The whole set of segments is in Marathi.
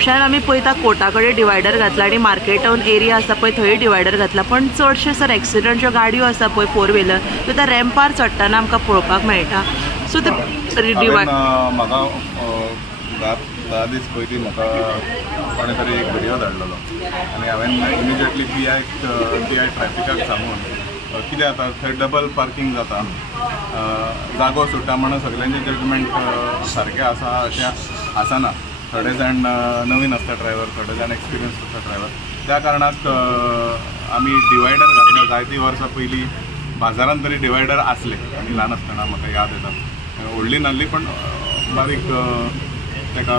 खुबशान आमी पळयता कोर्टा कडेन डिवायडर घातला आनी मार्केट टाउन एरिया आसा पळय थंय डिवायडर घातला, पण चडशे सर एक्सिडंट ज्यो गाडयो आसा पळय फोर व्हिलर त्यो त्या रॅम्पार चडटाना आमकां पळोवपाक मेळटा. सो ते म्हाका 10 दीस पयलीं म्हाका कोणे तरी एक व्हिडिओ धाडलेलो आनी हांवें इमिजिएटली पी आय ट्रॅफिकाक सांगून कितें जाता थंय डबल पार्किंग जाता, जागो सुट्टा म्हणून सगळ्यांचे जजमेंट सारकें आसा अशें आसना. थोडे जाण नवीन आसता ड्रायव्हर, थोडे जाण एक्सपिरियन्स आसता ड्रायव्हर. त्या कारणाक आमी डिवायडर घातले. जायतीं वर्सां पयलीं बाजारांत तरी डिवायडर आसले आनी ल्हान आसतना म्हाका याद येता, व्हडली नासली पण बारीक ताका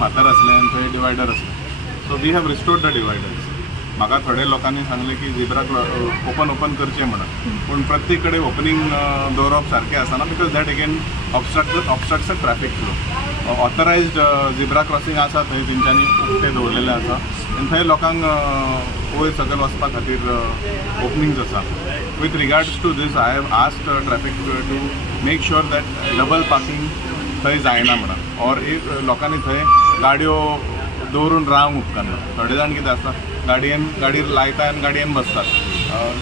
फातर आसलें आनी थंय डिवायडर आसलें. So we have restored the dividers. म्हाका थोडे लोकांनी सांगलें की झिब्रा ओपन करचें म्हणून, पूण प्रत्येक कडेन ओपनिंग दवरप सारकें आसना because that again obstructs the traffic flow. Authorised zebra crossing आसा थंय तेंच्यांनी उक्ते दवरलेले आसा आनी थंय लोकांक वयर सकयल वचपा खातीर ओपनिंग्स आसा. With regards to these I have asked traffic to make sure that double parking थंय जायना म्हणून, ऑर एक लोकांनी थंय गाडयो दवरून रावंक उपकारना. थोडे जाण कितें आसता गाडयेर लायता आनी गाडयेन बसतात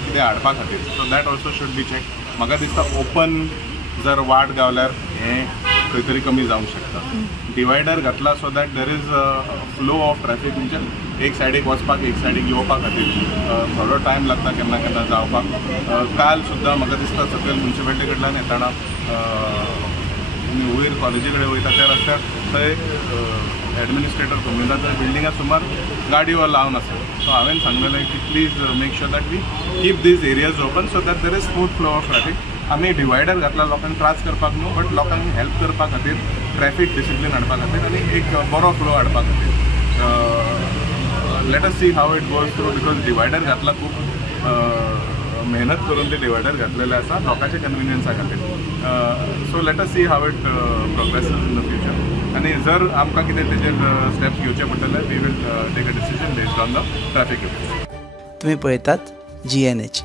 कितें हाडपा खातीर. So that also should be check. म्हाका दिसता ओपन जर वाट गावल्यार हें खंय तरी कमी जावंक शकता. डिवायडर घातला so that there is flow of traffic, म्हणजे एक सायडीक वचपाक एक सायडीक येवपा खातीर थोडो टायम लागता केन्ना केन्ना जावपाक. काल सुद्दां म्हाका दिसता सकयल म्युन्सिपालिटी कडल्यान येताना वयर कॉलेजी कडेन वयता त्या रस्त्यार थंय एडमिनिस्ट्रेटर घुमिना त्या बिल्डिंगा सुमार गाडयो लावन आसा. सो हांवें सांगलेलें की please make sure that we keep these areas open so that there is smooth flow of traffic. आमी डिवायडर घातला लोकांक त्रास करपाक न्हू, बट लोकांक हेल्प करपा खातीर, ट्रॅफिक डिसिप्लीन हाडपा खातीर आनी एक बरो फ्लो हाडपा खातीर. Let us see how it goes through, because divider घातला खूब मेहनत करून ते डिवायडर घातलेले आसा लोकांच्या कन्विनियन्सा खातीर. So let us see how it progresses in the future. आनी जर आमकां कितें तेजेर स्टेप्स घेवचे पडटले we will take a decision based on the traffic. तुम्ही पळयतात GNH.